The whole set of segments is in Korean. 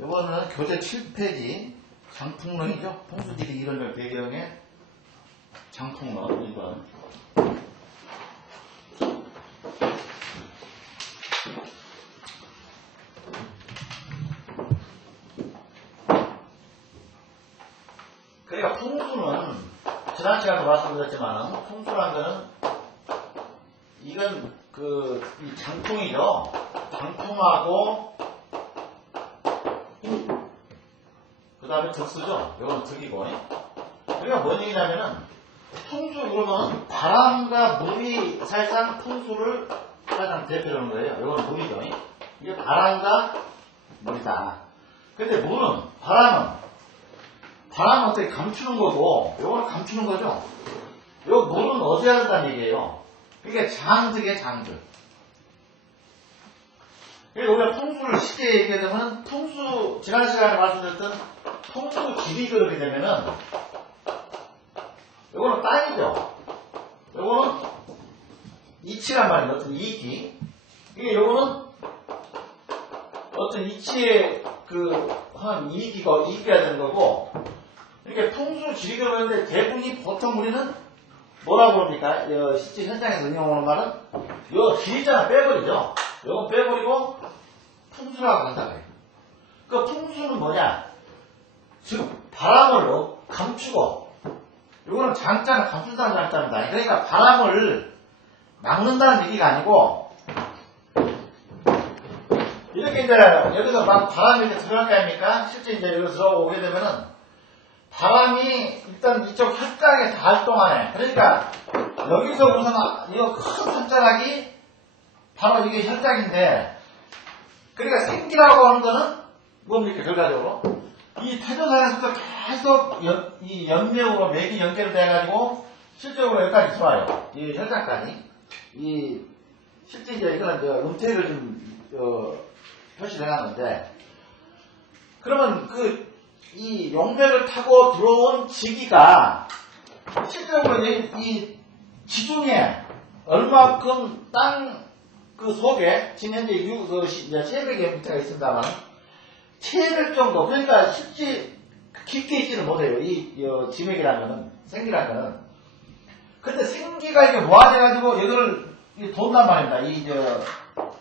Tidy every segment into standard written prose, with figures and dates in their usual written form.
이거는 교재 7페이지 장풍론이죠. 풍수지리 이론을 배경에 장풍론 1번. 그러니까 풍수는 지난 시간에 말씀드렸지만 풍수라는 거는 이건 이 장풍이죠. 장풍하고 그 다음에 득수죠. 이건 득이고. 그러니까 뭔 얘기냐면은 풍수 이거는 바람과 물이 사실상 풍수를 사실상 대표하는 거예요. 이건 물이죠. 이게 바람과 물이다. 근데 물은 바람은 어떻게 감추는 거고 이거는 감추는 거죠. 이 물은 어디에 한다는 얘기예요. 이게 장득이에요. 장득. 그리고 우리가 풍수를 쉽게 얘기하자면 풍수 지난 시간에 말씀드렸던 풍수 길이 그렇게 되면은 요거는 땅이죠. 요거는 이치란 말이에요. 어떤 이익이. 이게 요거는 어떤 이치의 한 이익이가 되는 거고. 이렇게 풍수 길이가 그러는데 대부분이 보통 우리는 뭐라고 그럽니까? 실제 현장에서 응용하는 말은 요 길이잖아 빼버리죠. 요건 빼버리고 풍수라고 한다고 해요. 그 풍수는 뭐냐? 즉 바람을 감추고 이거는 장자는 감춘다는 장자입니다. 그러니까 바람을 막는다는 얘기가 아니고 이렇게 이제 여기서 막 바람이 이제 들어갈 거 아닙니까? 실제 이제 여기 들어오게 되면은 바람이 일단 이쪽 혈장에 닿을 동안에 그러니까 여기서 우선 이거 큰 혈자락이 바로 이게 혈장인데 그러니까 생기라고 하는 거는 뭡니까 결과적으로 이 태조선에서부터 계속 이 연맥으로 맥이 연결이 돼가지고 실적으로 여기까지 들어와요. 이 혈장까지. 실제 이제 이거는 음태를 좀 표시해놨는데 그러면 이 용맥을 타고 들어온 지기가 실제적으로 이 지중해 얼마큼 땅 속에 지금 현재 700의 미터가 있습니다만 700 정도 그러니까 실제 깊게 있지는 못해요. 이 지맥이라는 생기라는 거는. 근데 생기가 이렇게 모아져가지고 이거를 돈단 말입니다. 이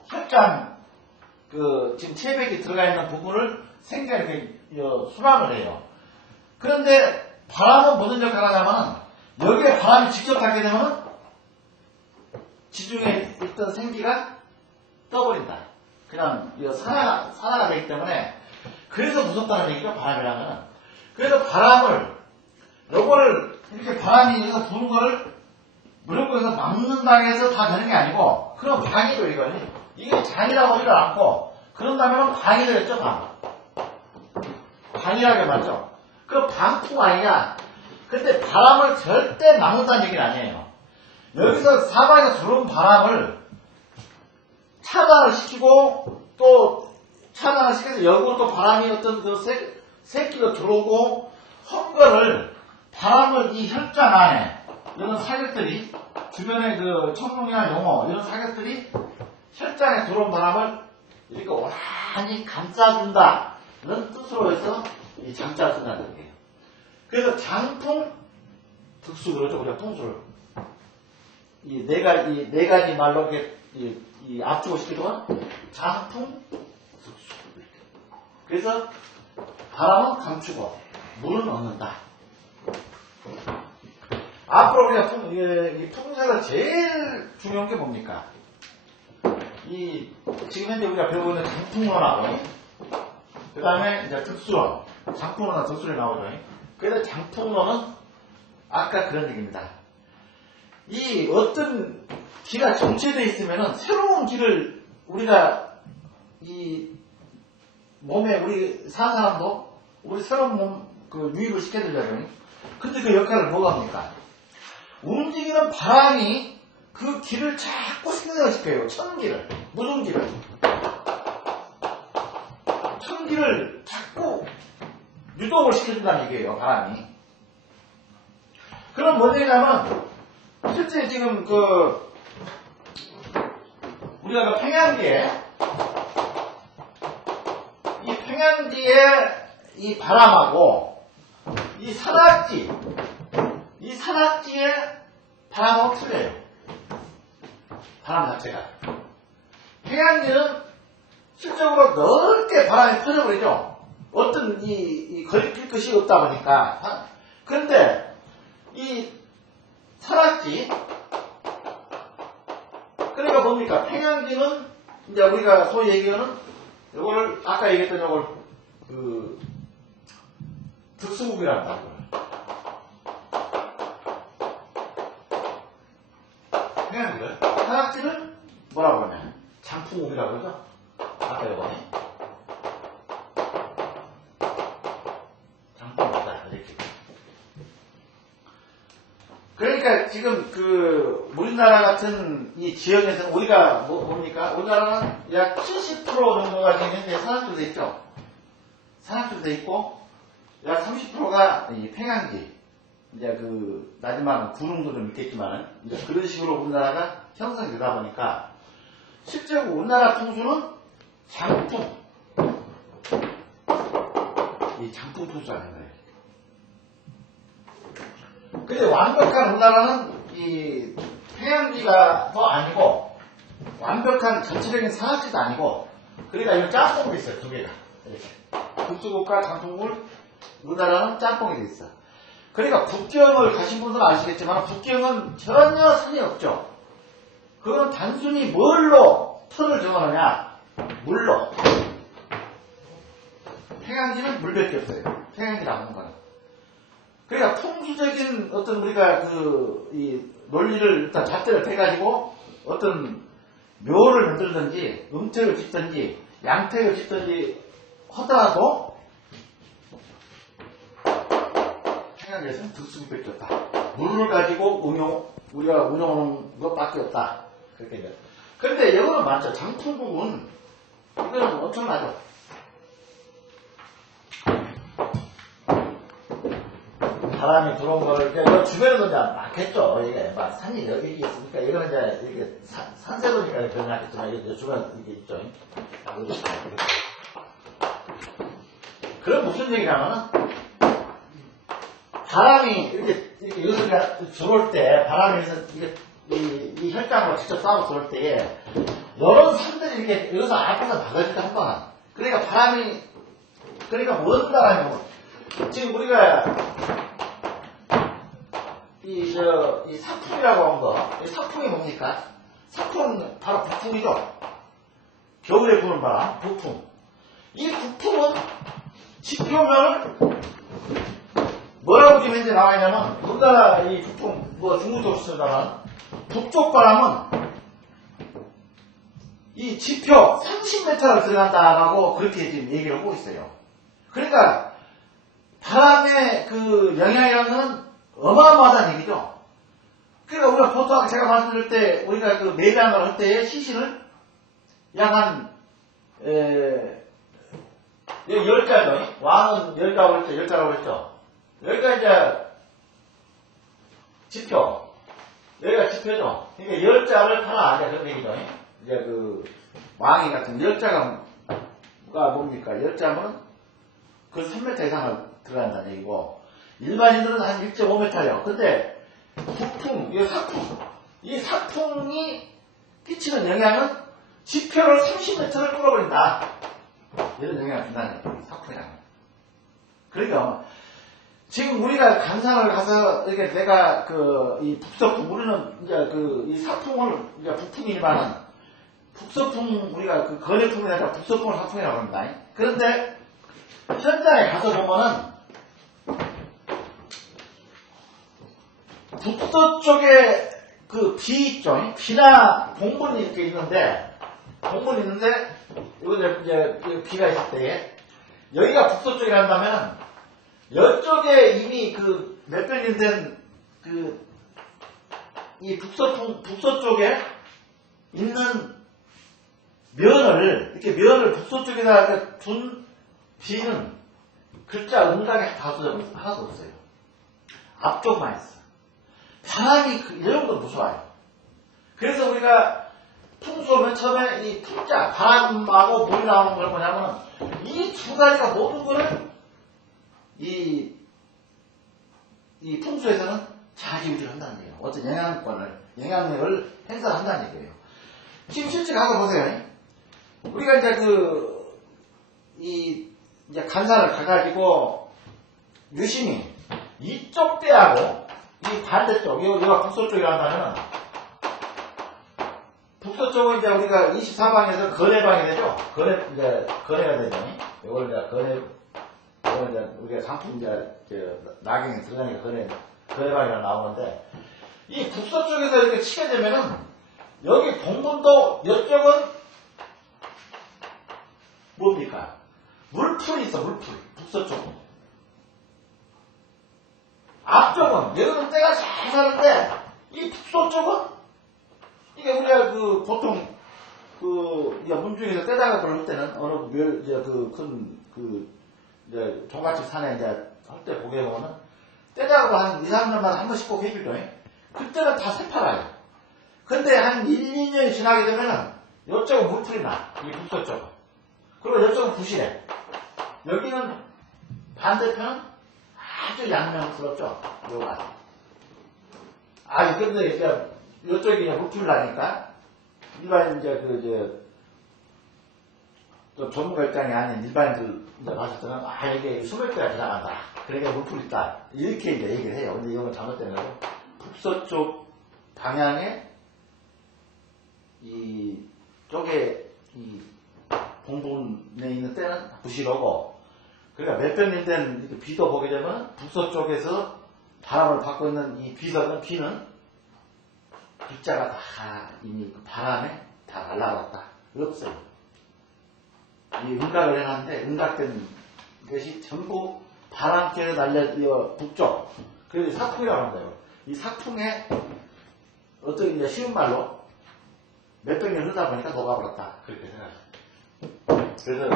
혈장 지금 700이 들어가 있는 부분을 생기가 이렇게 수납을 해요. 그런데 바람은 무슨 역할을 하냐면 여기에 바람이 직접 닿게 되면 지중해 있던 생기가 떠버린다. 그냥 산화가 되기 때문에 그래서 무섭다는 얘기죠. 바람이라면. 그래서 바람을 요거를 이렇게 바람이 여기서 부는 거를 무조건 해서 막는다 해서 다 되는 게 아니고 그럼 방이죠 이거는. 이게 장이라고 하지도 않고 그런다면 방이 되겠죠. 방이라고 말이죠. 그럼 방풍 아니냐. 근데 바람을 절대 막는다는 얘기는 아니에요. 여기서 사방에서 들어온 바람을 차단을 시키고 또 차단을 시켜서 역으로 또 바람이 어떤 새끼가 들어오고 헝거를 바람을 이 혈장 안에 이런 사격들이 주변에 청룡이나 용어 이런 사격들이 혈장에 들어온 바람을 이렇게 오란히 감싸준다는 뜻으로 해서 이 장자를 쓴다는 얘기예요. 그래서 장풍 득수 그러죠. 우리가 풍수를 이 네 가지 말로 이렇게 이 압축을 시키면 장풍 득수 이렇게. 그래서 바람은 감추고 물은 얻는다. 앞으로 우리가 이 풍수에서 제일 중요한 게 뭡니까? 지금 현재 우리가 배우고 있는 장풍론하고 그 다음에 이제 득수론, 장풍론과 득수론이 나오죠. 그래서 장풍론은 아까 그런 얘기입니다. 이 어떤 기가 정체되어 있으면은 새로운 기를 우리가 이 몸에 우리 산 사람도 우리 새로운 몸 유입을 시켜드리려면 근데 그 역할을 뭐가 합니까? 움직이는 바람이 그 길을 자꾸 생성시켜요. 천기를. 무슨 길을? 천기를 자꾸 유동을 시켜준다는 얘기예요, 바람이. 그럼 뭔 얘기냐면, 실제 지금 우리가 그 평양기에, 이 평양기에 이 바람하고, 이 산악지의 바람하고 틀려요. 바람 자체가. 평양기는 실적으로 넓게 바람이 퍼져버리죠. 어떤 거리낄 것이 없다 보니까. 그런데 이 산악지, 그러니까 뭡니까? 평양지는 이제 우리가 소위 얘기하는 요거를 아까 얘기했던 요걸 특수국이라고 한다. 평양지를 산악지를 뭐라고 하냐? 장풍국이라고 그러죠? 아까 요거네. 장풍국이다 이렇게. 그러니까 지금 우리나라 같은 이 지역에서는 우리가 뭡니까? 우리나라는 약 70% 정도가 지금 현재 산악지로 돼 있죠. 산악지로 돼 있고 약 30%가 이 평양지. 이제 마지막은 구릉도 좀 있겠지만 이제 그런 식으로 우리나라가 형성이 되다 보니까 실제로 우리나라 풍수는 장풍. 이 장풍 풍수라는 거예요. 근데 완벽한 우리나라는 이 평양지가 더 아니고 완벽한 전체적인 산악지도 아니고 그러니까 이건 짬뽕으로 있어요. 두 개가 이렇게 북수국과 장풍을 우리나라는 짬뽕이 돼 있어. 그러니까 북경을 가신 분들은 아시겠지만 북경은 전혀 산이 없죠. 그건 단순히 뭘로 턴을 정하느냐? 물로. 평양지는 물밖에 없어요. 평양지라고 하는 거는. 그러니까 풍수적인 어떤 우리가 이 논리를 일단 잣대를 패가지고 어떤 묘를 만들든지 음택을 짓든지 양택을 짓든지 하더라도 평양지에서는 특수국밖에 없다. 물을 가지고 우리가 운영하는 것밖에 없다. 그렇게 돼요. 그런데 여기는 많죠. 장풍국은 이거는 엄청나죠. 바람이 들어온 거를, 이 주변에도 이제 많겠죠. 이게 막 산이 여기 있으니까, 이거는 이제 이렇게 산세도니까 그런 하겠지만, 이게 주변에 이게 있죠. 그럼 무슨 얘기냐면은, 바람이 이렇게 여기서 들어올 때, 바람에서 이 혈장으로 직접 싸고 들어올 때에, 여러 산들이 이렇게 여기서 앞에서 막아줄까 한 번은. 그러니까 바람이, 그러니까 뭔다라는 거. 지금 우리가, 이 사풍이라고 한 거, 이 사풍이 뭡니까? 사풍은 바로 북풍이죠. 겨울에 부는 바람, 북풍. 이 북풍은 지표면을 뭐라고 지금 현재 나와 있냐면, 우리나라 이 북풍, 중국도 쓰다만, 북쪽 바람은 이 지표 30m를 들어간다라고 그렇게 지금 얘기를 하고 있어요. 그러니까 바람의 영향력은 어마어마하다는 얘기죠. 그러니까 우리가 보통 제가 말씀드릴 때 우리가 매장을 할 때의 시신을 약 한 10자죠. 왕은 10자라고 했죠. 10자라고 했죠. 여기가 이제 지표. 여기가 지표죠. 그러니까 10자를 팔아. 이제 그런 얘기죠. 이제 왕이 같은 10자가 뭡니까? 10자면 3m 이상을 들어간다는 얘기고 일반인들은 한 1.5m예요. 근데 북풍, 이 사풍이 끼치는 영향은 지표를 30m를 뚫어버린다. 이런 영향을 준다는 얘기예요. 사풍이라는. 그러니까 지금 우리가 간산을 가서 이렇게 내가 이 북서풍 우리는 이제 이 사풍을 이제 북풍이지만은 북서풍 우리가 거래풍이 아니라 북서풍을 사풍이라고 합니다. 그런데 현장에 가서 보면은 북서쪽에 비 있죠? 비나 봉분이 이렇게 있는데, 이거 이제 비가 있을 때에, 여기가 북서쪽이란다면, 이쪽에 이미 몇백 년 된 이 북서쪽에 있는 면을 북서쪽에다 둔 비는 글자 음각이 하나도 없어요. 앞쪽만 있어. 바람이 이 정도 무서워요. 그래서 우리가 풍수 맨 처음에 이 풍자, 바람하고 물이 나오는 걸 뭐냐면은 이 두 가지가 모든 거를 이 풍수에서는 자기유지를 한다는 얘기예요. 어떤 영향력을 행사한다는 얘기예요. 지금 실제 가서 보세요. 우리가 이제 이제 간사를 가가지고 유심히 이쪽 대하고 이 반대쪽, 여기가 북서쪽이라고 하면은 북서쪽은 이제 우리가 24방에서 거래방이 되죠. 거래가 되죠. 이걸 이제 이걸 이제 우리가 상품 낙영에 들어가니까 거래방이라 나오는데 이 북서쪽에서 이렇게 치게 되면은 여기 동분도 이쪽은 뭡니까? 물풀이 있어, 물풀이. 북서쪽은. 앞쪽은, 여기는 때가 잘 사는데, 이 북서쪽은, 이게 우리가 보통, 문중에서 때다가 그럴 때는, 종갓집 산에 이제, 할 때 보게 보면은, 때다가 한 2, 3년마다 한 번씩 꼭 해주죠. 그때는 다 새파라요. 근데 한 1, 2년이 지나게 되면은, 이쪽은 물풀이 나. 이 북서쪽은. 그리고 이쪽은 부실해. 여기는 반대편은 아주 양면스럽죠. 요가. 근데 이제 이쪽이 물풀 나니까 일반 전문가 입장이 아닌 일반인들 봤을 때는 이게 수맥대가 지나간다. 그러니까 물풀 있다. 이렇게 이제 얘기를 해요. 근데 이건 잘못된 거고 북서쪽 방향에 이 쪽에 동분에 있는 때는 부실하고, 그러니까 몇백 년 된 비도 보게 되면 북서쪽에서 바람을 받고 있는 이 비는 빗자가 다 이미 바람에 다 날아갔다. 없어요. 이 음각을 해놨는데 음각된 것이 전부 바람결에 날려 북쪽. 그래서 사풍이라고 합니다. 이 사풍에 어떤 이제 쉬운 말로 몇백 년 흐르다 보니까 녹아버렸다. 그렇게 생각합니다. 그래서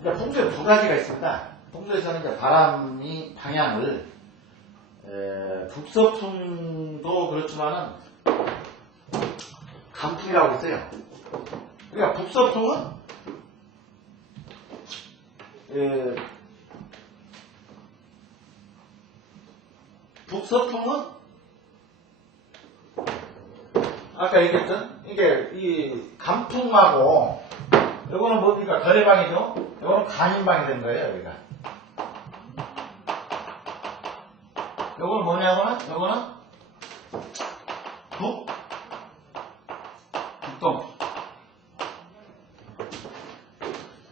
이제 풍수에 두 가지가 있습니다. 풍수에서는 이제 바람이 방향을 북서풍도 그렇지만은 강풍이라고 있어요. 그러니까 북서풍은 아까 얘기했던 이게 이 강풍하고 요거는 뭡니까? 거래방이죠? 요거는 간인방이 된 거예요, 여기가. 요거는 뭐냐고는? 요거는 북동.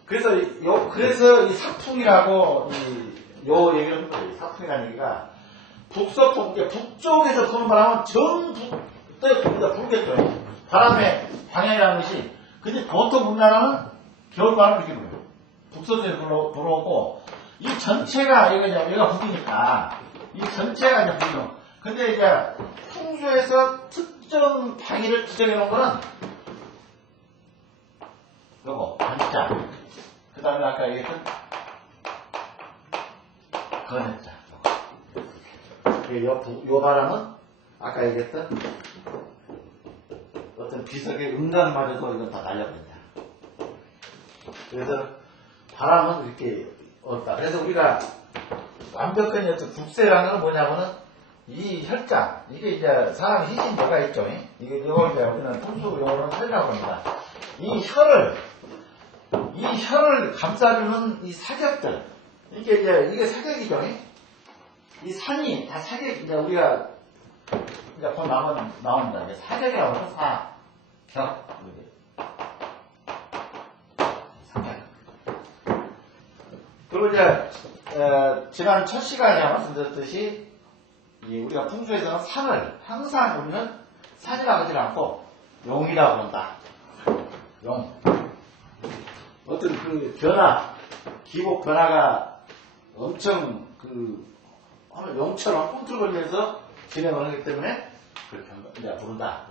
그래서 이 사풍이라고 요 얘기를 한 거예요. 사풍이라는 얘기가 북서풍, 북쪽에서 부는 바람은 전북 불겠죠. 바람의 방향이라는 것이. 근데 보통 우리나라는 겨울바람을 이렇게 불어요. 북서쪽에서 불어오고, 이 전체가, 여기가 북이니까, 이 전체가 이제 북이죠. 근데 이제, 풍수에서 특정 방위를 지정해 놓은 거는, 요거, 반자. 그 다음에 아까 얘기했던, 거넷자. 요 바람은, 아까 얘기했던, 어떤 비석의 음각마저도 이건 다 날려버린다. 그래서 바람은 이렇게 없다. 그래서 우리가 완벽한 어떤 국세라는 건 뭐냐면은 이 혈장, 이게 이제 사람 희신료가 있죠. 이걸 이제 우리는 풍수 용어로는 혈이라고 합니다. 이 혈을 감싸주는 이 사격들, 이게 사격이죠. 이 산이 다 사격, 이제 우리가 이제 곧 나옵니다. 사격이라고 해서 사격. 그리고 이제, 지난 첫 시간에 말씀드렸듯이, 우리가 풍수에서는 산을 항상 우리는 산이라고 하지 않고 용이라고 한다. 용. 어떤 기복 변화가 엄청, 용처럼 꿈틀거리면서 진행을 하기 때문에 그렇게 이제 부른다.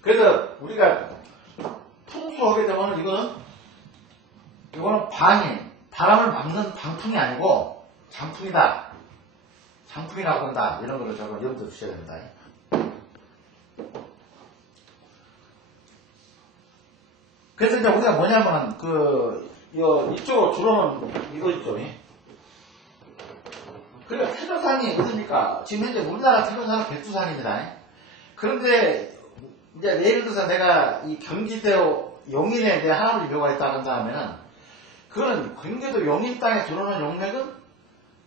그래서 우리가 풍수하게 되면 이거는 바람을 막는 방풍이 아니고 장풍이다. 장풍이라고 한다. 이런 거를 저거 염두에 두셔야 됩니다. 그래서 이제 우리가 뭐냐면 이쪽으로 주로는 이거 있죠. 그러니까 태조산이 어딥니까? 지금 현재 우리나라 태조산은 백두산입니다. 그런데 이제 예를 들어서 내가 이 경기도 용인에 내 할아버지 묘가 있다고 한다면은 그거는 경기도 용인 땅에 들어오는 용맥은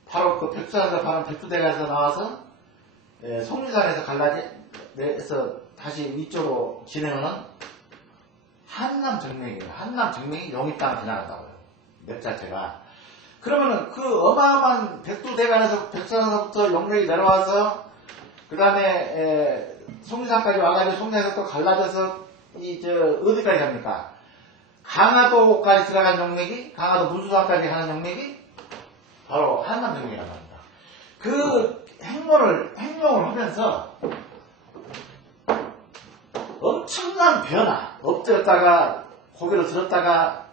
바로 그 백두산에서 바로 백두대간에서 나와서 속리산에서 갈라져서 다시 위쪽으로 진행하는 한남 정맥이에요. 한남 정맥이 용인 땅을 지나간다고요. 맥 자체가. 그러면은 그 어마어마한 백두대간에서 백두산에서부터 용맥이 내려와서 그 다음에 속리산까지 와가지고 속리산에서 또 갈라져서 어디까지 갑니까? 강화도까지 들어간 용맥이 강화도 문수산까지 가는 용맥이 바로 한남 정맥이라고 합니다. 그 행용을 하면서 엄청난 변화, 엎드렸다가 고개를 들었다가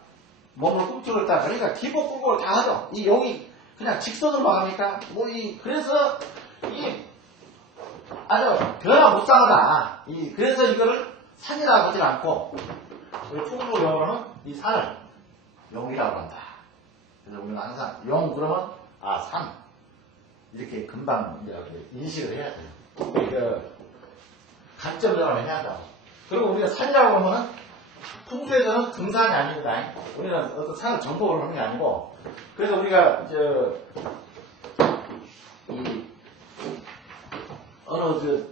몸을 꿈틀었다가 그러니까 기복굴복을 다 하죠. 이 용이 그냥 직선으로 나갑니까? 그래서 아주 변화무쌍하다. 그래서 이거를 산이라고 하지 않고 우리 풍수 용어로는 이 산을 용이라고 한다. 그래서 우리는 항상 용 그러면 산 이렇게 금방 이제 인식을 해야 돼요. 관점 전환을 해야 한다고. 그리고 우리가 산이라고 하면은 풍수에서는 등산이 아닙니다. 우리는 어떤 산을 정복을 하는 게 아니고 그래서 우리가 어느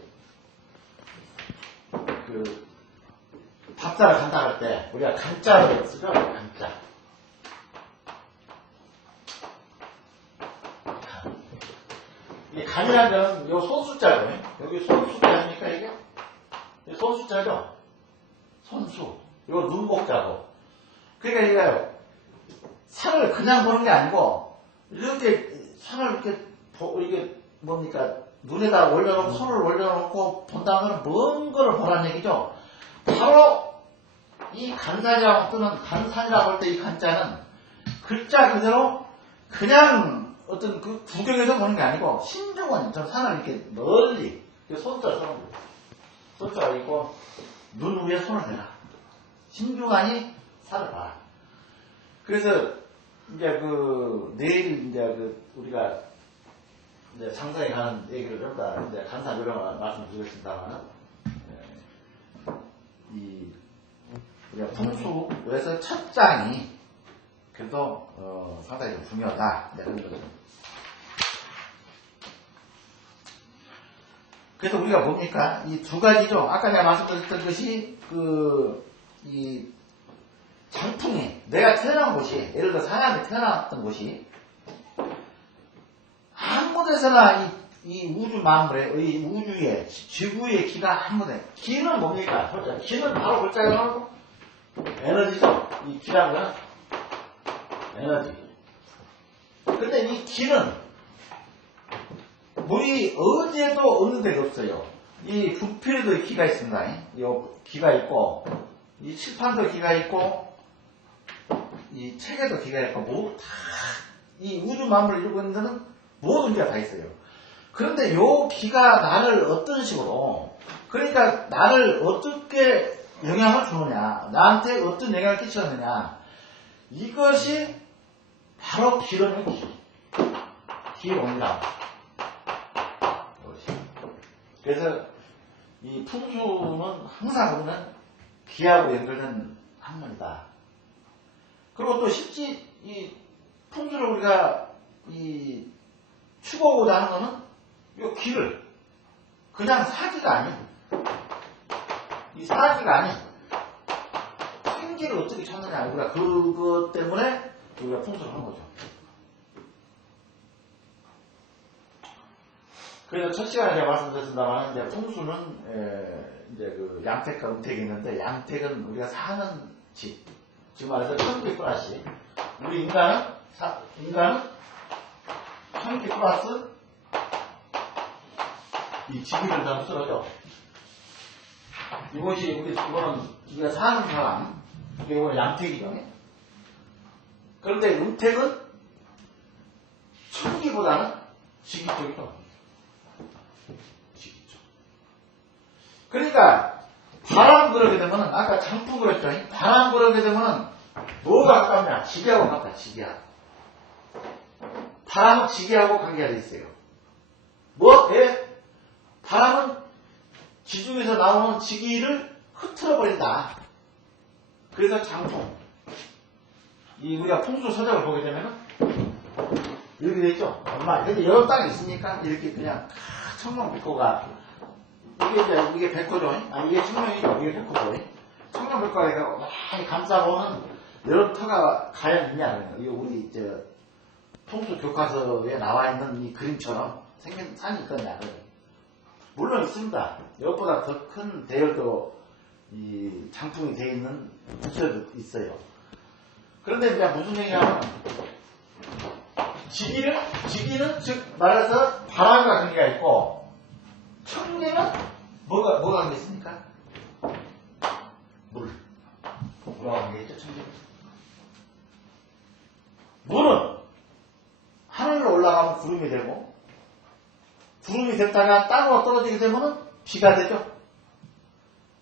밥자를 간다 할 때 우리가 간자를 쓰죠. 간자. 이 간이라면 요 손수자죠. 여기 손수자 아닙니까 이게? 손수자죠. 손수. 이거 눈목자고. 그러니까 이게 산을 그냥 보는 게 아니고 이렇게 산을 이게 뭡니까? 눈에다 올려놓고 손을 올려놓고 본다면 먼 거를 보라는 얘기죠. 바로 이 간산이라고 또는 간산이라고 할 때 이 간자는 글자 그대로 그냥 어떤 그 구경에서 보는 게 아니고 신중한 저 산을 이렇게 멀리 손자가 있고 눈 위에 손을 대라. 신중하니 산을 봐라. 그래서 이제 내일 이제 우리가 이제 장사에 가는 얘기를 좀 더 이제 간사 요령을 말씀드리겠습니다만 우리가 풍수에서 첫 장이 그래도 상당히 좀 중요하다. 이런 거죠. 그래서 우리가 뭡니까? 이 두 가지죠. 아까 내가 말씀드렸던 것이 이 장풍이 내가 태어난 곳이 예를 들어 사람이 태어났던 곳이 아무 데서나 이 우주 만물에 이 우주에 지구의 기가 한 번에 기는 뭡니까? 기는 바로 글자가 나오고 에너지죠. 이 기라는 건 에너지. 근데 이 기는 물이 어디에도 없는 데가 없어요. 이 부피에도 기가 있습니다. 이 기가 있고 이 칠판도 기가 있고 이 책에도 기가 있고 뭐 다 이 우주 만물을 이루고 있는 데는 모든 기가 다 있어요. 그런데 요 기가 나를 어떤 식으로 그러니까 나를 어떻게 영향을 주느냐 나한테 어떤 영향을 끼쳤느냐 이것이 바로 기론의 기론이다. 그래서 이 풍수는 항상 우리는 기하고 연결된 학문이다. 그리고 또 실제 이 풍수를 우리가 추구하고자 하는 거는 이 기를 그냥 사기가 아니에요. 이 사기가 아니에요. 생기를 어떻게 찾느냐 우리가 그것 때문에 우리가 풍수를 하는 거죠. 그래서 첫 시간에 제가 말씀드렸습니다만 이제 풍수는 이제 양택과 음택이 있는데 양택은 우리가 사는 집 지금 말해서 천국의 꾸라시 우리 인간은 청기 플러스 이 지기를 다 쓰러져. 이것이 이거는 우리가 사는 사람, 이거는 양택이죠. 그런데 음택은 청기보다는 지기 쪽이죠. 지기 쪽. 그러니까 바람 불어게 되면은 아까 장풍 그랬죠. 바람 불어게 되면은 뭐가 가깝냐? 지기하고 가깝다. 지기하고. 바람은 지기하고 관계가 돼 있어요. 뭐? 왜? 바람은 지중에서 나오는 지기를 흐트러 버린다. 그래서 장풍. 우리가 풍수 서적을 보게 되면은 이렇게 되죠. 얼마? 근데 여러 땅이 있으니까 이렇게 그냥 청룡백호가 이게 백호죠. 이게 청룡이죠. 이게 백호죠. 청룡백호가 이거 많이 감싸보는 여러 터가 과연 있냐. 이거 우리 풍수 교과서에 나와 있는 이 그림처럼 생긴 산이 있거든요. 물론 있습니다. 이것보다 더 큰 대열도 이 장풍이 되어 있는 부처도 있어요. 그런데 이제 무슨 얘기냐면 지기는 즉 말해서 바람과 관계가 있고 청기는 뭐가 관계 있습니까? 물과 관계 있죠. 청기는 물은 하늘로 올라가면 구름이 되고 구름이 됐다가 땅으로 떨어지게 되면 비가 되죠.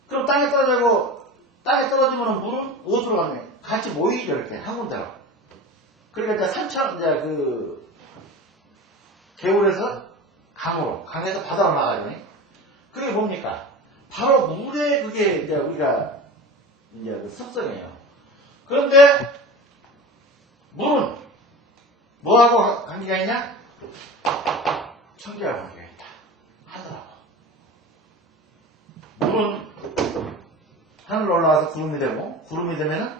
그럼 땅에 떨어지면 물은 어디로 가냐? 같이 모이죠. 이렇게 한 군데로. 그러니까 이제 산처럼 이제 개울에서 강에서 바다로 나가죠. 그게 뭡니까? 바로 물에 그게 이제 우리가 그 습성이에요. 그런데 물은 뭐하고 관계가 있냐? 청기하고 관계가 있다 하더라고. 물은 하늘로 올라가서 구름이 되고 구름이 되면은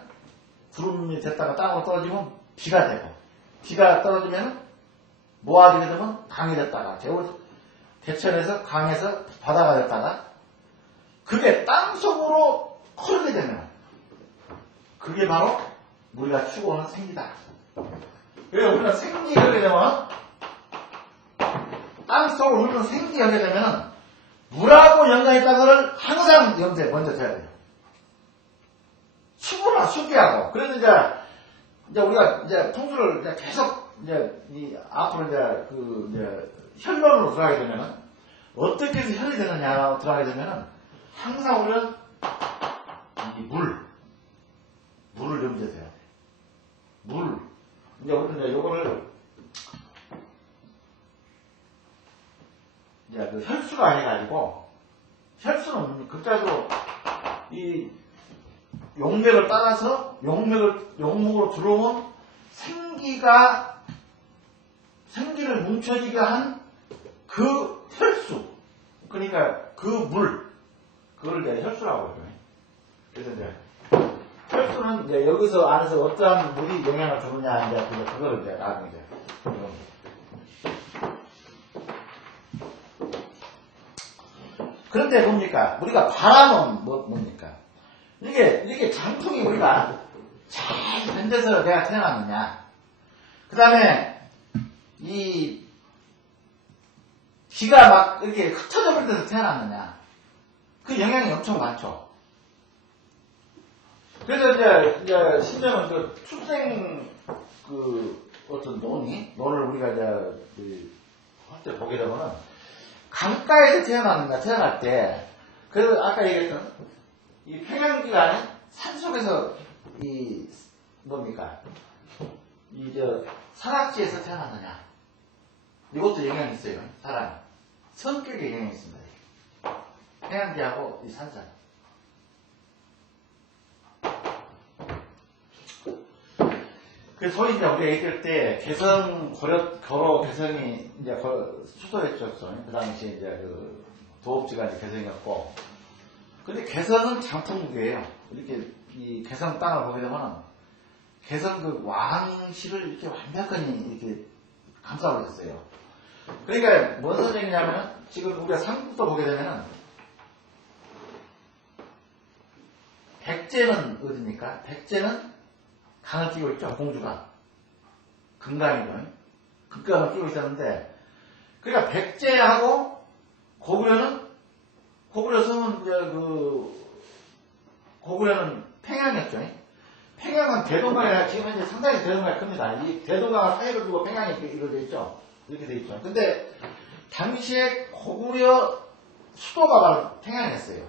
구름이 됐다가 땅으로 떨어지면 비가 되고 비가 떨어지면은 모아지게 되면 강이 됐다가 개천에서 강에서 바다가 됐다가 그게 땅속으로 흐르게 되면 그게 바로 우리가 추구하는 생기다. 그래서 우리가 생기하게 되면 땅속으로 흐르는 생기하게 되면 물하고 연관이 있다는 걸 항상 염두에 먼저 둬야 돼요. 수구나 수기하고. 그래서 이제 우리가 이제 풍수를 이제 계속 앞으로 이제 혈론으로 들어가게 되면은 어떻게 해서 혈이 되느냐 들어가게 되면은 항상 우리는 이 물을 염두에 둬야 돼. 이제 우리는 이제 요거를 이제 그 혈수가 아니가지고 혈수는 극자적으로 이 용맥을 따라서 용목으로 들어온 생기를 뭉쳐지게 한 그 혈수, 그러니까 그 물, 그걸 이제 혈수라고 하죠. 그래서 이제 혈수는 이제 여기서 안에서 어떠한 물이 영향을 주느냐 이제 그거를 이제 나중에 이제 그런데 뭡니까? 우리가 바람은 뭡니까? 이게 장풍이 우리가 잘 견뎌서 내가 태어났느냐. 그 다음에 이 비가 막 이렇게 흩어져 버린 데서 태어났느냐. 그 영향이 엄청 많죠. 그래서 이제 심지어는 그 출생 어떤 논을 우리가 이제 할 때 보게 되면은 강가에서 태어날 때 아까 얘기했던 이 평양기가 아닌 산속에서 뭡니까? 산악지에서 태어났느냐. 이것도 영향이 있어요. 사람 성격에 영향이 있습니다. 평양기하고 이 산산. 그 소위 이제 우리가 얘기할 때 개성 거로 개성이 이제 수도였죠. 그 당시 이제 도읍지가 이제 개성이었고. 근데 개성은 장풍국이에요. 이렇게 이 개성 땅을 보게 되면 개성 그 왕실을 이렇게 완벽하게 이렇게 감싸고 있었어요. 그러니까 뭔 소리냐면 지금 우리가 삼국도 보게 되면은 백제는 어디입니까? 백제는 강을 끼고 있죠. 공주가 금강이죠. 극강을 끼고 있었는데, 그러니까 백제하고 고구려 섬은 고구려는 평양이었죠. 평양은 대동강이라 지금 현재 상당히 대동강이 큽니다. 이 대동강을 사이로 두고 평양이 이렇게 돼 있죠. 이렇게 돼 있죠. 근데 당시에 고구려 수도가 바로 평양이었어요.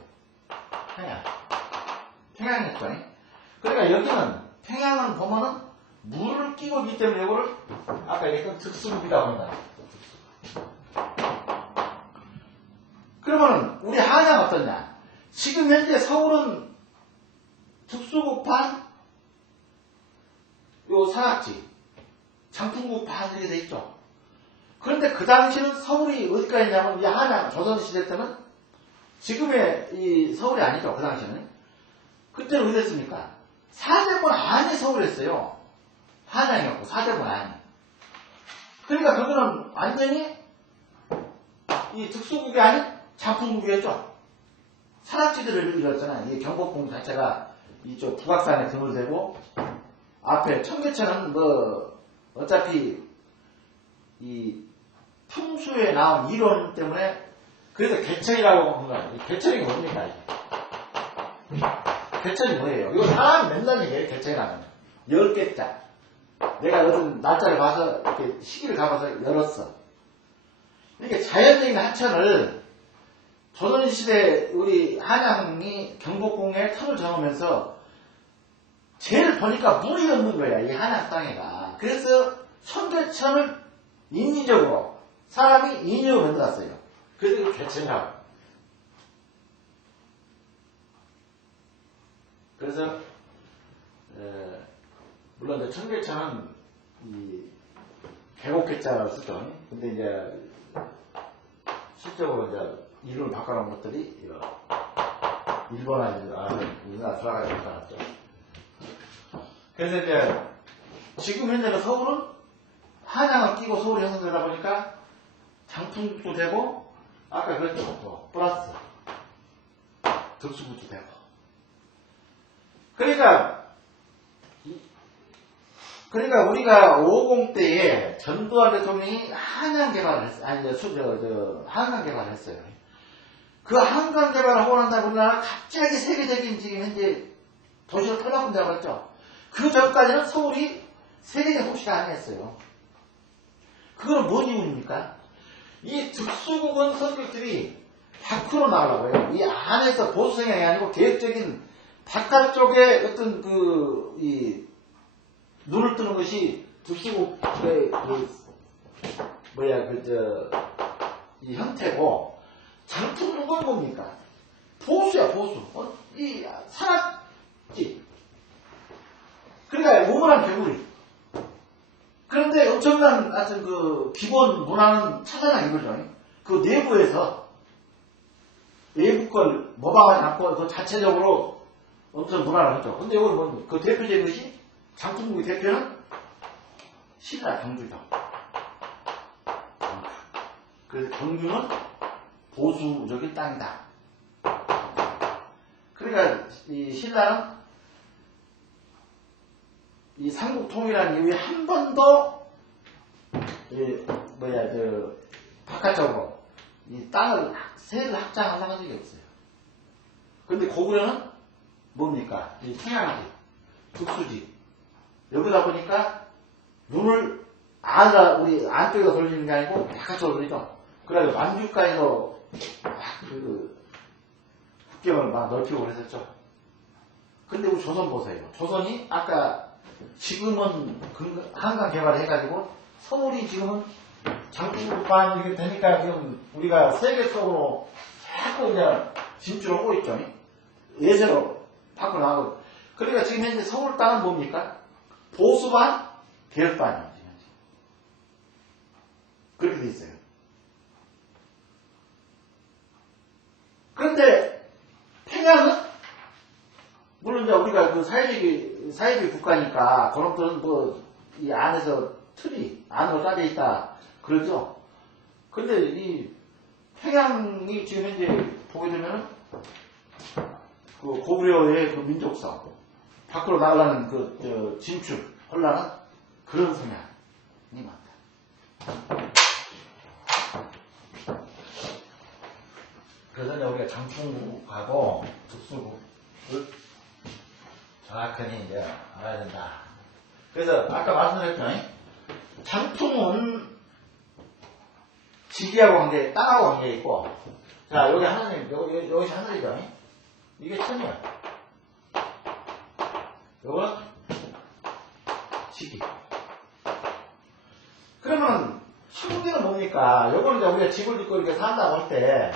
평양이었죠. 그러니까 여기는 평양은 보면은 물을 끼고 있기 때문에 이거를 아까 얘기했던 특수국이라고 합니다. 그러면은 우리 한양 어떠냐? 지금 현재 서울은 특수국판 요 산악지 장풍국판 이렇게 돼 있죠. 그런데 그 당시는 서울이 어디까지 있냐면 이 한양 조선시대 때는 지금의 이 서울이 아니죠. 그 당시는. 그때는 어디 됐습니까? 사대문 안에 서울이었어요. 한양이었고 사대문 안에. 그러니까 그거는 완전히 이 특수국이 아닌 장풍국이었죠. 산악지들을 이뤘잖아요. 이 경복궁 자체가 이쪽 북악산에 등을 대고 앞에 청계천은 뭐 어차피 이 풍수에 나온 이론 때문에 그래서 개천이라고 하는 거예요. 개천이 뭡니까 이게? 개천이 뭐예요? 이거 사람이 맨날 얘기해요. 개천이라면 10개짜. 내가 어떤 날짜를 봐서 이렇게 시기를 가봐서 열었어. 이렇게 자연적인 하천을 조선시대 우리 한양이 경복궁에 터를 정하면서 제일 보니까 물이 없는 거야. 이 한양 땅에가. 그래서 청계천을 인위적으로 사람이 인위적으로 만들었어요. 그래서 이거 개천이라고. 그래서 물론 이제 청계천은 이 계곡개자를 쓰죠. 근데 이제 실적으로 이제 이름을 바꿔놓은 것들이 일본이나 우리나라 들어가지 못하죠. 그래서 이제 지금 현재는 서울은 한양을 끼고 서울이 형성되다 보니까 장풍국도 되고 아까 그랬죠. 뭐 플러스 득수국도 되고. 그러니까 우리가 550 때에 전두환 대통령이 한강 개발을 했어요. 한강 개발을 했어요. 그 한강 개발을 하고 난 다음에 우리나라가 갑자기 세계적인 지금 현재 도시로 탈바꾼다고 했죠. 그 전까지는 서울이 세계적 도시가 아니었어요. 그건 뭔 이유입니까? 이 특수국은 성격들이 밖으로 나가려고 해요. 이 안에서 보수 성향이 아니고 계획적인 바깥쪽에 어떤 눈을 뜨는 것이 특수국의 이 형태고, 장풍국은 뭡니까? 보수야, 보수. 이 산악지. 그러니까 우물한 개구리. 그런데 엄청난 하여튼 그 기본 문화는 찾아나 이거죠. 그 내부에서 외부 걸 모방하지 않고 그 자체적으로 엄청 문화를 하죠. 근데 이건 뭐, 그 대표적인 것이 장풍국의 대표는 신라 경주죠. 그래서 경주는 보수적인 땅이다. 그러니까 이 신라는 이 삼국통일한 이후에 한 번도 바깥쪽으로 이 땅을 세를 확장하려는 적이 없어요. 그런데 고구려는 뭡니까? 이 평양지, 특수지. 여기다 보니까 눈을 우리 안쪽에서 돌리는 게 아니고 바깥쪽으로 돌리죠. 그래서 만주까지도 막 국경을 막 넓히고 그랬었죠. 근데 우리 조선 보세요. 조선이 아까 지금은 한강 개발을 해가지고 서울이 지금은 장풍국판 이렇게 되니까 지금 우리가 세계 속으로 자꾸 이제 진출하고 있죠. 예세로 밖으로 나가고. 그러니까 지금 현재 서울 땅은 뭡니까? 보수반, 개혁반이에요. 그렇게 돼 있어요. 그런데 평양은 물론 이제 우리가 그 사회주의 국가니까 그런 것들은 뭐 이 안에서 틀이 안으로 짜져 있다 그러죠. 근데 이 평양이 지금 현재 보게 되면은 그 고구려의 그 민족성 밖으로 나가려는 그 진출 혼란은 그런 성향이 많다. 그래서 이제 우리가 장충국하고 특수국을 정확하게 이제 알아야 된다. 그래서 아까 말씀드렸죠. 장충은 지기하고 관계, 땅하고 관계 있고, 자, 여기 하늘님, 여기 하늘이죠. 이게 천이야. 요건 지기. 그러면 천기는 뭡니까? 요거는 이제 우리가 집을 짓고 이렇게 산다고 할 때,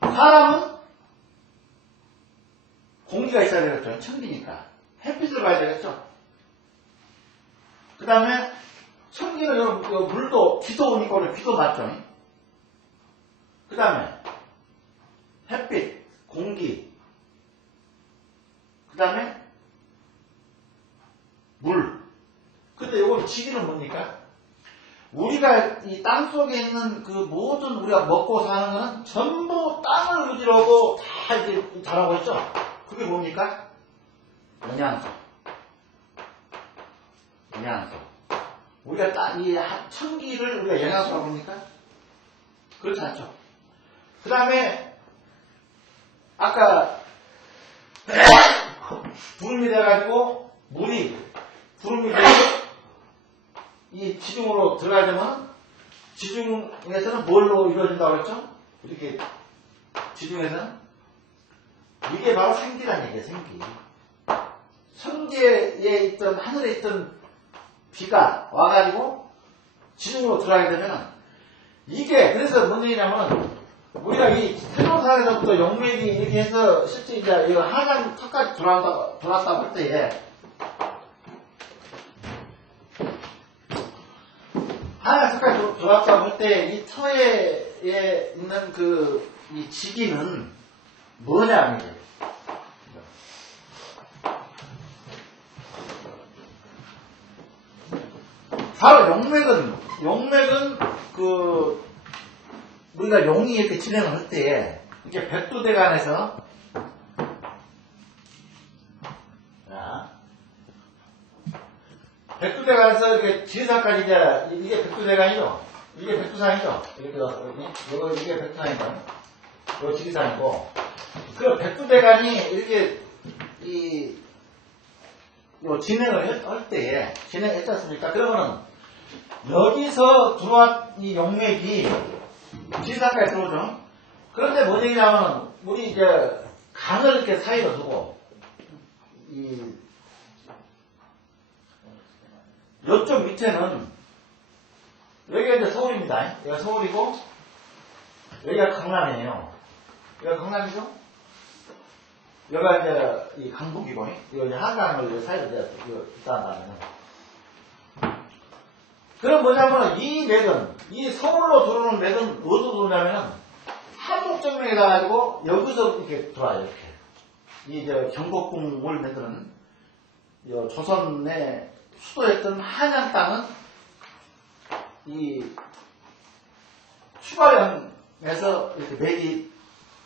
사람은 공기가 있어야 되겠죠. 천기니까. 햇빛을 봐야 되겠죠. 그 다음에 천기는 여러분 물도 비도 오니까 우리 비도 맞죠. 그 다음에 햇빛, 공기, 그 다음에 물. 근데 이건 지기는 뭡니까? 우리가 이 땅 속에 있는 그 모든 우리가 먹고 사는 거는 전부 땅을 의지로 하고 다 이제 자라고 있죠? 그게 뭡니까? 영양소. 영양소. 우리가 이 천기를 우리가 영양소라고 합니까? 그렇지 않죠? 그 다음에 아까 부름이 돼가지고 물이 부름이 돼서 이 지중으로 들어가려면 지중에서는 뭘로 이루어진다고 그랬죠? 이렇게 지중에서는 이게 바로 생기란 얘기예요. 생기. 천지에 있던 하늘에 있던 비가 와가지고 지중으로 들어가게 되면 이게 그래서 뭔 얘기냐면 우리가 이 태동산에서부터 용맥이 이렇게 해서 실제 이제 이거 하강 턱까지 돌았다고 할 때에 하나 색깔 돌았다고 할 때 이 터에 있는 이 지기는 뭐냐 이게 바로 용맥은 우리가 용이 이렇게 진행을 할 때에 이게 백두대간에서 백두대간에서 이렇게 지리산까지 이게 백두대간이죠. 이게 백두산이죠. 이게 백두산이죠. 이거 지리산이고. 그 백두대간이 이렇게 진행을 할 때에 진행했지 않습니까? 그러면은 여기서 들어온 이 용맥이 지리산까지 들어오죠. 그런데 뭔 얘기냐면 우리 이제 강을 이렇게 사이로 두고 이쪽 밑에는 여기가 이제 서울입니다. 여기가 서울이고 여기가 강남이에요. 여기가 강남이죠? 여기가 이제 이 강북이고 이거 이제 한강을 사이로 있다 한다면 그럼 뭐냐면 이 맥은 이 서울로 들어오는 맥은 어디로 들어오냐면 한국정맥에 가가지고 여기서 이렇게 들어와요. 이렇게 이 경복궁을 만드는 조선의 수도였던 한양 땅은 이 휴가령에서 이렇게 맥이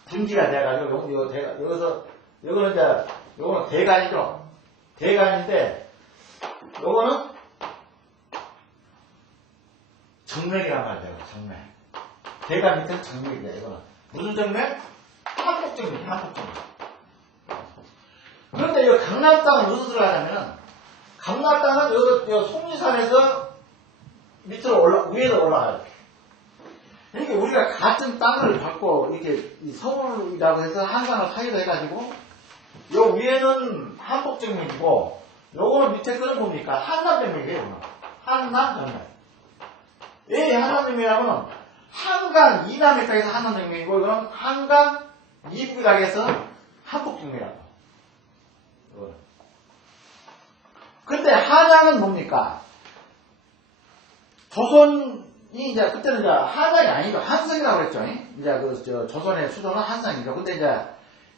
분기가 돼가지고 여기는 이제 요거는 대간이죠. 대간인데 요거는 정맥이란 말이에요. 정맥. 대간 밑에는 정맥이야. 이거는 무슨 정맥? 한국정맥. 그런데 이 강남 땅은 어디서 들어가냐면은 강남 땅은 여기 속리산에서 밑으로 위에로 올라가요. 그러니까 우리가 같은 땅을 갖고 이렇게 서울이라고 해서 한강을 사이로 해가지고 요 위에는 한복정맥이고 요거는 밑에 거는 뭡니까? 한남정맥이에요. 한남정맥. 이 한남정맥이라고는 한강 이남에 해서 한남정맥이고 이거는 한강 이북에 해서 한복정맥이라고. 근데 한양은 뭡니까? 조선이 이제 그때는 이제 한양이 아니고 한성이라고 그랬죠. 이제 조선의 수도는 한성이죠. 근데 이제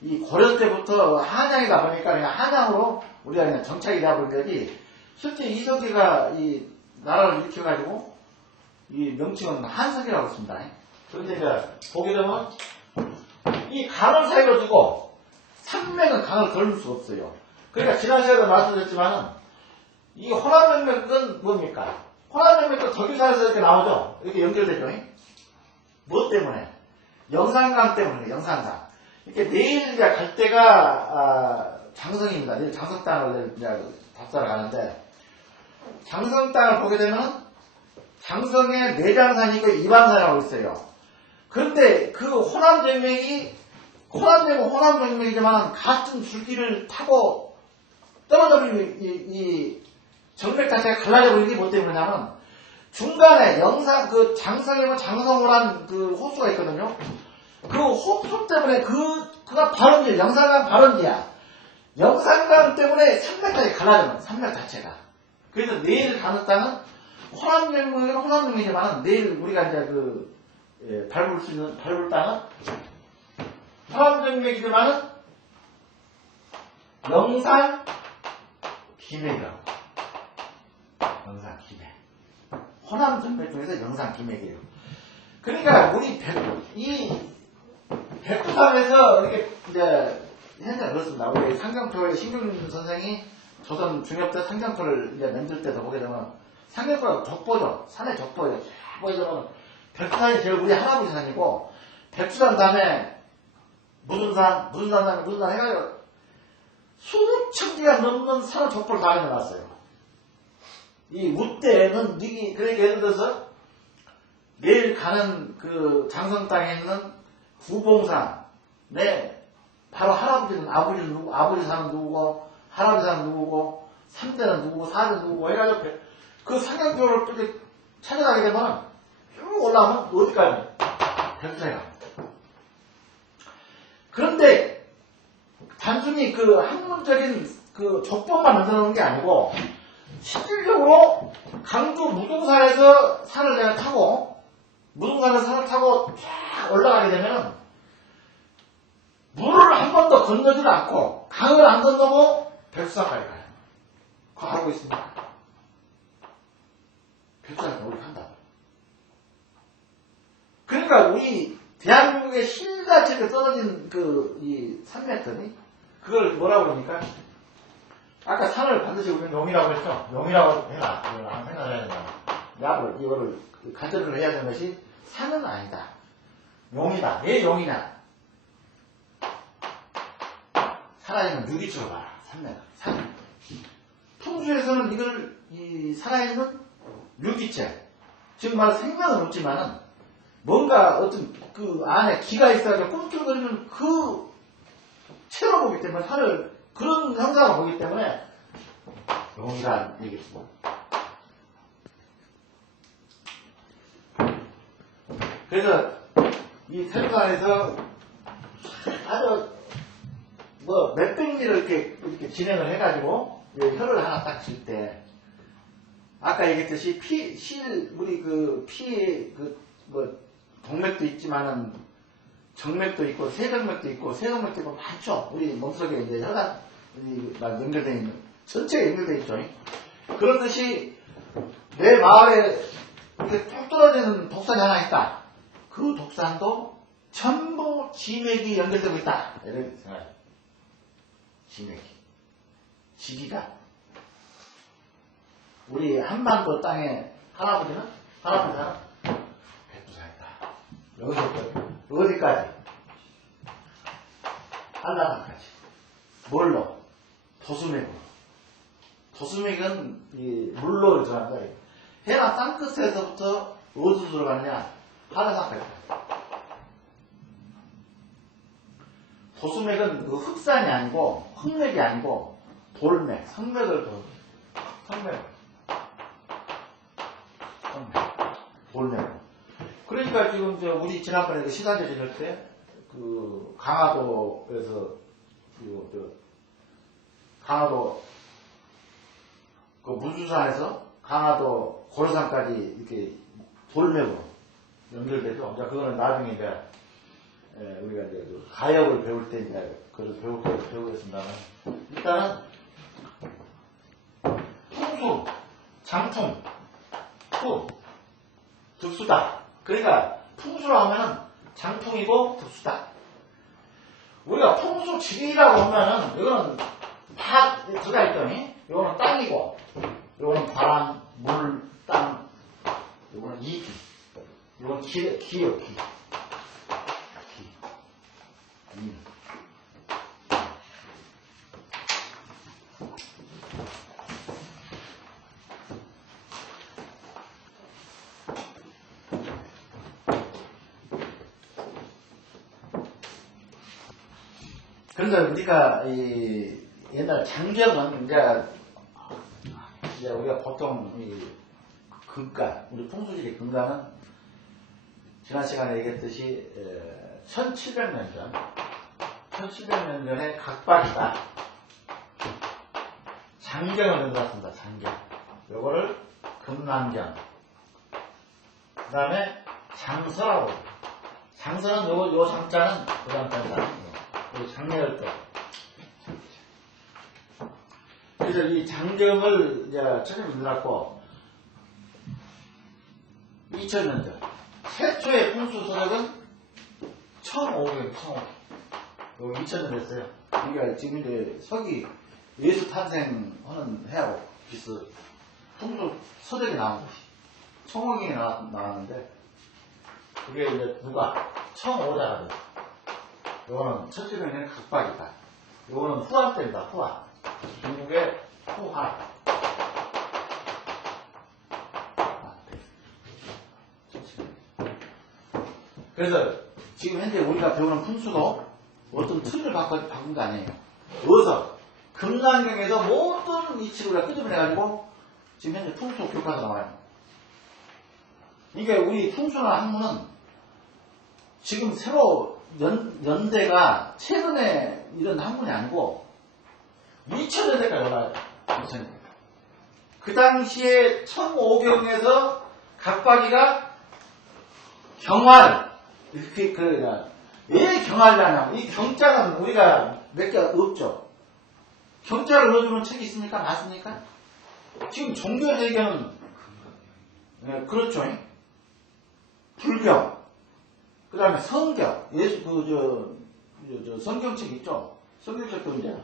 이 고려 때부터 한양이다 보니까 그냥 한양으로 우리가 그냥 정착이 되어버린 거지. 실제 이석기가 이 나라를 일으켜가지고 이 명칭은 한석이라고 했습니다. 그런데 이제 보게 되면 이 강을 사이로 두고 산맥은 강을 걸을 수가 없어요. 그러니까 지난 시간에 말씀드렸지만은 이 호남명맥은 뭡니까? 호남명맥도 덕유사에서 이렇게 나오죠. 이렇게 연결되죠. 무엇 때문에? 영산강 때문에. 영산강. 이렇게 내일 이제 갈 때가 장성입니다. 내일 장성땅을 이제 답사를 가는데 장성 땅을 보게 되면 장성에 내장산이 있고 이방산이라고 있어요. 그런데 그 호남정맥이 호남정맥이지만 같은 줄기를 타고 떨어져버리는 이 정맥 자체가 갈라져 버리는 게 뭐 때문이냐면 중간에 그 장성이면 장성호란 그 호수가 있거든요. 그 호수 때문에 그가 발원지야. 영산강 발원지야. 영산강 때문에 산맥까지 갈라져요. 산맥 자체가. 그래서 내일 가는 땅은 호남정맥이지만 내일 우리가 이제 밟을 수 있는 밟을 땅은 호남정맥이지만은 영산 기맥이라고. 영산 기맥. 호남정맥 중에서 영산 기맥이에요. 그러니까 우리 백두산에서 이렇게 이제 현재 그렇습니다. 우리 상경토의 신경준 선생이 조선 중엽 때 상경토를 이제 만들 때도 보게 되면 상경토가 족보죠. 산의 족보죠. 보게 되면 백두산이 제일 우리 할아버지 산이고 백두산 다음에 무슨 산 해가지고 수천 개가 넘는 산의 족보를 다 해놨어요. 이 우대는 그러니까 예를 들어서 내일 가는 그 장성 땅에 있는 구봉산, 바로 할아버지는 아버지 누구, 아버지 사는 누구고, 할아버지 사는 누구고, 3대는 누구고, 4대는 누구고 해가지고 그 상경교를 이렇게 찾아가게 되면 쭉 올라오면 어디까지? 백두산에 갑니다. 그런데 단순히 그 학문적인 그 족보만 만들어 놓은 게 아니고 실질적으로 강주 무등산에서 산을 내가 타고 무등산에서 산을 타고 쫙 올라가게 되면 물을 한 번도 건너지를 않고 강을 안 건너고 백두산까지 가요. 그거 알고 있습니다. 백두산에 우리 간다. 그러니까 우리 대한민국의 실같이 떨어진 이 산맥들이 그걸 뭐라고 그러니까 아까 산을 반드시 우리는 용이라고 했죠. 용이라고 해라. 이걸 안 생각을 해야 된다. 약을 이거를 간절을 해야 되는 것이 산은 아니다. 용이다. 왜 용이냐? 살아있는 유기체로 봐라. 산. 풍수에서는 이 살아있는 유기체, 즉 말해 생명은 없지만은 뭔가 어떤 그 안에 기가 있어가지고 꿈틀거리는 그 체로 보기 때문에 산을 그런 형상을 보기 때문에 용이란 얘기입니다. 그래서 이 태릉산에서 아주 몇백 리를 이렇게 진행을 해가지고 혀를 하나 딱 칠 때 아까 얘기했듯이 우리 동맥도 있지만은 정맥도 있고 세정맥도 있고 세정맥도 있고 많죠. 우리 몸속에 이제 혈관 연결되어 있는 전체가 연결되어 있죠. 그렇듯이 내 마을에 이렇게 툭 떨어지는 독산이 하나 있다. 그 독산도 전부 지맥이 연결되고 있다. 이렇게 생각해요. 지맥이. 지기가. 우리 한반도 땅에 할아버지는 백두산이다. 여기서부터 어디까지? 한라산까지. 뭘로? 도수맥으로. 도수맥은 물로 들어간 거예요. 해나 땅끝에서부터 어디로 들어가느냐? 한라산까지. 도수맥은 그 흑산이 아니고 흑맥이 아니고 돌맥, 성맥을 성맥. 돌맥. 그러니까 지금 우리 지난번에 시사제 지낼 때 강화도에서 강화도 무주산에서 강화도 고려산까지 이렇게 돌맥으로 연결되죠. 그거는 나중에 이제 우리가 이제 그 가역을 배울 때 이제 그걸 배우겠습니다만 일단은 풍수, 장풍, 후, 득수다. 그러니까 풍수로 하면은 장풍이고 득수다. 우리가 풍수 지리라고 하면은 이거는 다 들어가 있더니 이거는 땅이고 이거는 바람, 물, 땅, 이거는 이기, 이거는 기요, 기. 그래서 우리가 이 옛날 장경은 이제 우리가 보통 이 근가, 우리 풍수지리 근가는 지난 시간에 얘기했듯이 1700년 전, 1700년 전에 각박이다. 장경을 만들었습니다. 장경. 요거를 금남경. 그 다음에 장서라고. 장서는 요 장자는 그 장자다. 장례할 때. 그래서 이 장경을 이제 처음에 만들었고, 2000년 전. 최초의 풍수 서적은 1500년, 1500년. 2000년 됐어요. 우리가 지금 이제 서기 예수 탄생하는 해하고 비슷 풍수 서적이 나온 것이 1500년이 나왔는데, 그게 이제 누가? 청오자가 됐어요. 요거는 1700년의 각박이다. 요거는 후한 때입니다. 후한. 중국의 후한. 그래서 지금 현재 우리가 배우는 풍수도 어떤 틀을 바꾼 거 아니에요. 여기서 금난경에서 모든 이치를 우리가 끄집어내가지고 지금 현재 풍수 교과서 나와요. 그러니까 우리 풍수나 학문은 지금 새로 연대가 최근에 이런 학문이 아니고 2000년대까지 올라가요. 2000년대. 그 당시에 1500에서 각박이가 경활, 왜 경활을 하냐고. 이 경자는 우리가 몇 개 없죠. 경자를 넣어주는 책이 있습니까? 맞습니까? 지금 종교대견은, 네, 그렇죠. 불경. 그 다음에 성경, 예수, 성경책 있죠? 성경책도 이제,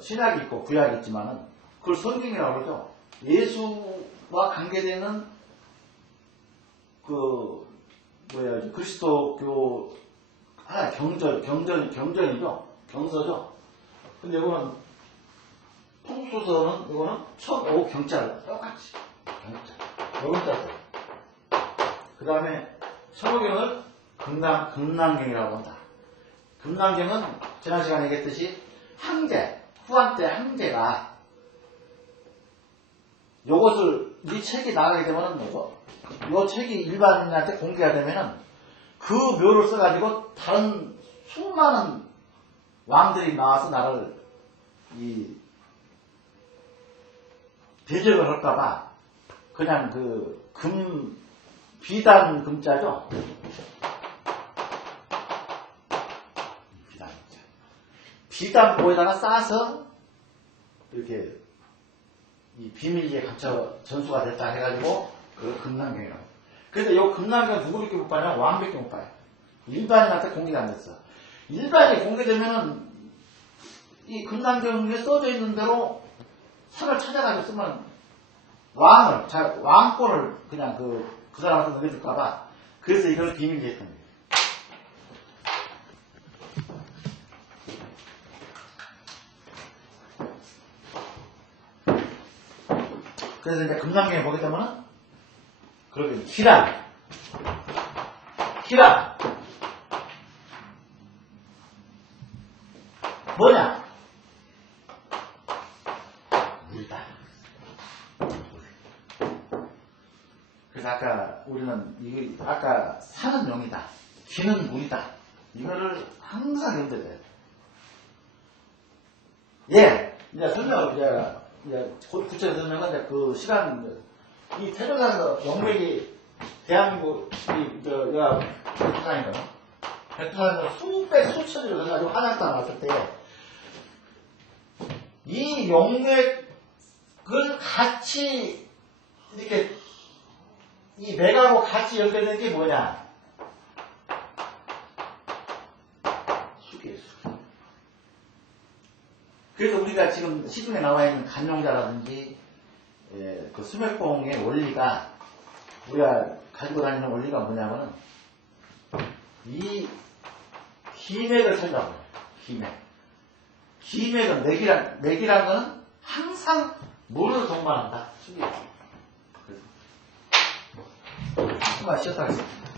신약이 있고 구약이 있지만은, 그걸 성경이라고 그러죠? 예수와 관계되는, 그리스도교, 하나, 경전이죠? 경서죠? 근데 이거는, 풍수서는, 이거는 15경자를 똑같이. 경자. 요건 짰어요. 그 다음에, 청호경을 금남경이라고 한다. 금남경은 지난 시간에 얘기했듯이 항제, 후한 때 항제가 요것을 이 책이 나가게 되면은 요 책이 일반인한테 공개가 되면은 그 묘를 써가지고 다른 수많은 왕들이 나와서 나를 대적을 할까봐 그냥 비단 금자죠? 비단 금자. 비단보에다가 싸서 이렇게 이 비밀리에 갇혀 전수가 됐다 해가지고 그 금남경이라고. 그래서 이 금남경 누구밖에 못 봐냐? 왕밖에 못 봐요. 일반인한테 공개가 안 됐어. 일반이 공개되면은 이 금남경에 써져 있는 대로 선을 찾아가지고 쓰면 왕권을 그냥 그 사람한테 넘겨줄까봐. 그래서 이걸 비밀리에 했던 거예요. 그래서 이제 금남경에 보게 되면은, 그러게, 기란. 뭐냐? 물다. 그래서 아까 우리는 아까 산은 용이다. 기는 물이다. 이거를 항상 염두에 둬야 돼. 예. 이제 설명을 이제 곧 구체적으로 설명은 이제 그 시간, 이 태조산 영맥이 대한민국, 베트남이거든. 베트남에서 수백, 수천을 가지고 한약단 왔을 때, 이 용맥을 같이, 이렇게, 이 맥하고 같이 연결된 게 뭐냐? 숙이에요, 숙. 그래서 우리가 지금 시중에 나와 있는 간용자라든지, 그 수맥봉의 원리가, 우리가 가지고 다니는 원리가 뭐냐면은, 이 기맥을 살려고 해요. 기맥. 기맥은 맥이란 거는 항상 뭐를 동반한다? 숙이에요. 그래서, 한번 쉬었다 하겠습니다.